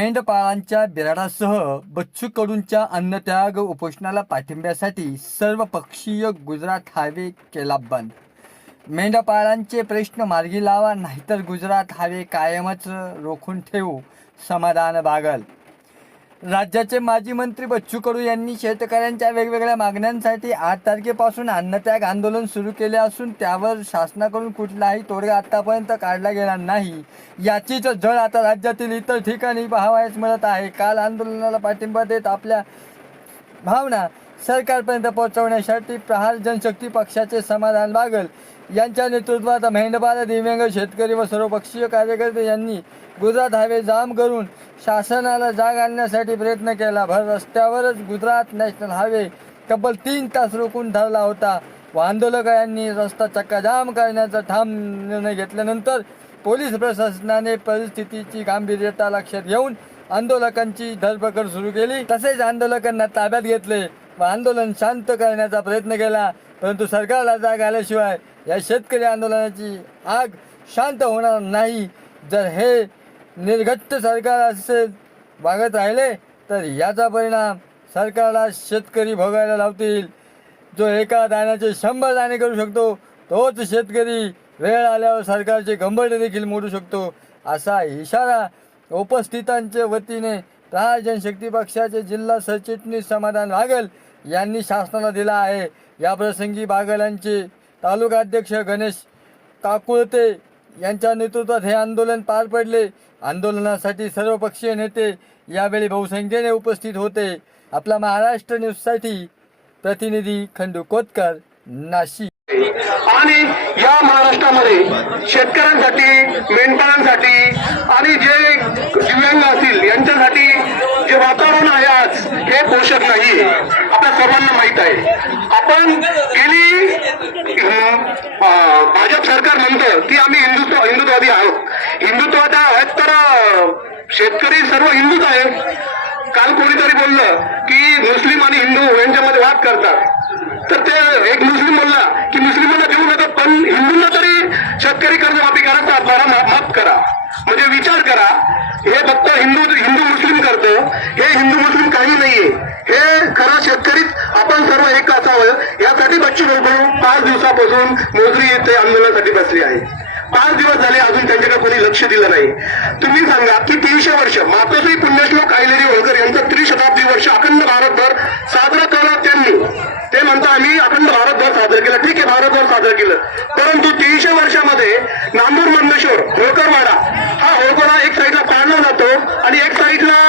मेंढपाळांच्या बिराडासह बच्चू कडूंच्या अन्नत्याग उपोषणाला पाठिंब्यासाठी सर्वपक्षीय गुजरात हायवे केला बंद. मेंढपाळांचे प्रश्न मार्गी लावा नाहीतर गुजरात हायवे कायमच रोखून ठेवू समाधान बागल. राज्याचे माजी मंत्री बच्चू कडू यांनी शेतकऱ्यांच्या वेगवेगळ्या मागण्यांसाठी आठ तारखेपासून अन्नत्याग आंदोलन सुरू केले असून त्यावर शासनाकडून कुठलाही तोडगा आतापर्यंत काढला गेला नाही. याचीच झळ आता राज्यातील इतर ठिकाणी पाहावयास मिळत आहे. काल आंदोलनाला पाठिंबा देत आपल्या भावना सरकारपर्यंत पोहोचवण्यासाठी प्रहार जनशक्ती पक्षाचे समाधान बागल यांच्या नेतृत्वात मेंढपाळ दिव्यांग शेतकरी व सर्वपक्षीय कार्यकर्ते यांनी गुजरात हायवे जाम करून शासनाला जाग आणण्यासाठी प्रयत्न केला. भर रस्त्यावरच गुजरात नॅशनल हायवे तब्बल तीन तास रोखून धरला होता. व आंदोलकांनी रस्ता चक्काजाम करण्याचा ठाम निर्णय घेतल्यानंतर पोलीस प्रशासनाने परिस्थितीची गांभीर्यता लक्षात घेऊन आंदोलकांची धरपकड सुरू केली. तसेच आंदोलकांना ताब्यात घेतले व आंदोलन शांत करण्याचा प्रयत्न केला. परंतु सरकारला जाग आल्याशिवाय या शेतकरी आंदोलनाची आग शांत होणार नाही. जर हे निर्घट्ट सरकार असेल वागत राहिले तर याचा परिणाम सरकारला शेतकरी भोगायला लावतील. जो एका दाण्याचे शंभर दाणे करू शकतो तोच शेतकरी वेळ आल्यावर सरकारचे गंभीर देखील मोडू शकतो असा इशारा उपस्थितांच्या वतीने प्रहार जनशक्ती पक्षाचे जिल्हा सरचिटणीस समाधान बागल यांनी शासनाला दिला आहे. या प्रसंगी बागल यांचे तालुका अध्यक्ष गणेश काकुळते यांच्या नेतृत्वात हे आंदोलन पार पडले. आंदोलनासाठी सर्वपक्षीय नेते यावेळी बहुसंख्येने उपस्थित होते. आपला महाराष्ट्र न्यूजसाठी प्रतिनिधी खंडू कोतकर नाशिक. आणि या महाराष्ट्रामध्ये शेतकऱ्यांसाठी मेंढपाळांसाठी आणि जे दिव्यांग असतील यांच्यासाठी जे वातावरण आहे आज हे पोषक नाही आपल्या सर्वांना माहीत आहे. आपण गेली भाजप सरकार म्हणतं की आम्ही हिंदुत्व हिंदुत्वादी आहोत. हिंदुत्वाचा आहेत तर शेतकरी सर्व हिंदूच आहे काल कोणीतरी बोललं की मुस्लिम आणि हिंदू यांच्यामध्ये वाद करतात. तर ते एक मुस्लिम बोलला की मुस्लिमांना देऊ नका पण हिंदूंना तरी शेतकरी कर्जमाफी करा सातबारा माफ करा. म्हणजे विचार करा हे फक्त हिंदू हिंदू मुस्लिम करतो हे हिंदू मुस्लिम काही नाहीये. हे खरं शेतकरीच आपण सर्व एक असावं यासाठी बच्ची भाऊ पाच दिवसापासून मोजरी येथे आंदोलनासाठी बसली आहे. पाच दिवस झाले अजून त्यांच्याकडे कोणी लक्ष दिलं नाही. तुम्ही सांगा की तीनशे वर्ष मातोश्री पुण्यश्लोक आयलेरी होळकर यांचं त्रिशताब्दी वर्ष अखंड भारतभर साजरा करणार त्यांनी. ते म्हणता आम्ही अखंड भारतभर साजरं केलं. ठीक आहे भारतभर साजरं केलं. परंतु तीनशे वर्षामध्ये नांदूर मंदेश्वर होळकरवाडा हा होळकरवाडा एक साईडला पाळला जातो आणि एक साईडला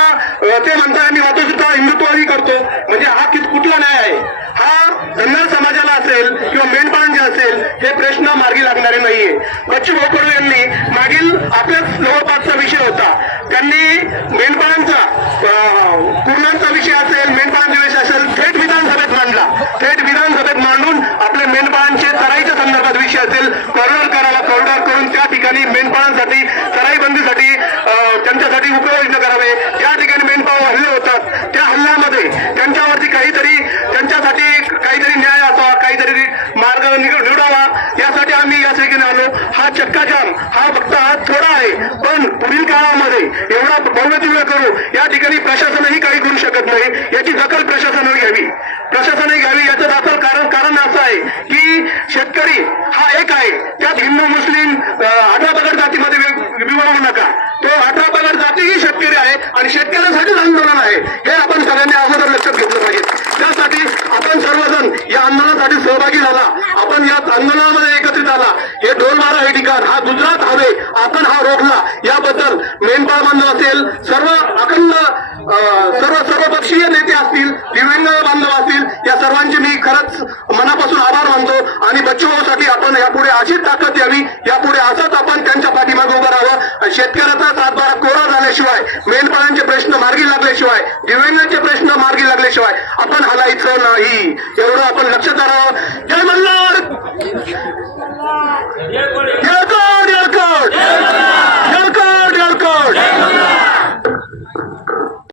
ते म्हणता आम्ही मातोश्रीचा हिंदुत्वही करतो. म्हणजे हा कित कुठला न्याय आहे हा धनगर समाजाला असेल किंवा मेंढपाळांचे असेल हे प्रश्न मार्गी लागणारे नाहीये. बच्चू भाऊ कडू यांनी मागील आपल्याच जवळपासचा विषय होता. त्यांनी मेंढपाळांचा अं, विषय असेल मेंढपाळांचा विषय असेल थेट विधानसभेत मांडला. थेट विधानसभेत मांडून आपल्या मेंढपाळांचे चराईच्या संदर्भात विषय असेल कॉरिडॉर करायला कॉरिडॉर करून त्या ठिकाणी मेंढपाळांसाठी चराई बंदीसाठी त्यांच्यासाठी उपाययोजना करावे. त्या ठिकाणी मेंढपाळ हल्ले होतात. त्या हल्ल्यामध्ये त्यांच्यावरती काहीतरी त्यांच्यासाठी काहीतरी न्याय असावा काहीतरी मार्ग निग- यासाठी आम्ही या ठिकाणी आलो. हा चक्काजाम हा फक्त आज थोडा आहे पण पुढील काळामध्ये एवढा भव्य करू या ठिकाणी प्रशासनही काही करू शकत नाही. याची दखल प्रशासनाने घ्यावी. प्रशासनाने घ्यावी याचं दाखल कारण कारण असं आहे की शेतकरी हा एक आहे त्यात हिंदू मुस्लिम अं, अठरा पगड जातीमध्ये वि- विभागू नका तो अठरा पगड जातीही शेतकरी आहे आणि शेतकऱ्यांसाठीच आंदोलन आहे हे आपण सगळ्यांनी अगोदर लक्षात घेतलं पाहिजे त्यासाठी आपण सर्वजण या आंदोलनासाठी सहभागी झाला आपण या आंदोलनामध्ये एकत्रित आला हे अधिकार हा गुजरात हवे आपण हा रोखला. याबद्दल मेंढपाळ बांधव असेल सर्व अखंड सर्व सर्वपक्षीय नेते असतील दिव्यांग बांधव असतील या सर्वांचे मी खरंच मनापासून आभार मानतो आणि बच्चूभाऊसाठी आपण यापुढे अशीच ताकद द्यावी यापुढे असंच आपण त्यांच्या पाठीमागे उभं राहावं. शेतकऱ्याचा सातबारा कोरा झाल्याशिवाय मेनपाळांचे प्रश्न मार्गी लागल्याशिवाय दिव्यांगांचे प्रश्न मार्गी लागल्याशिवाय आपण हलायचं नाही. एवढं आपण लक्षात धरावं जय मल्ल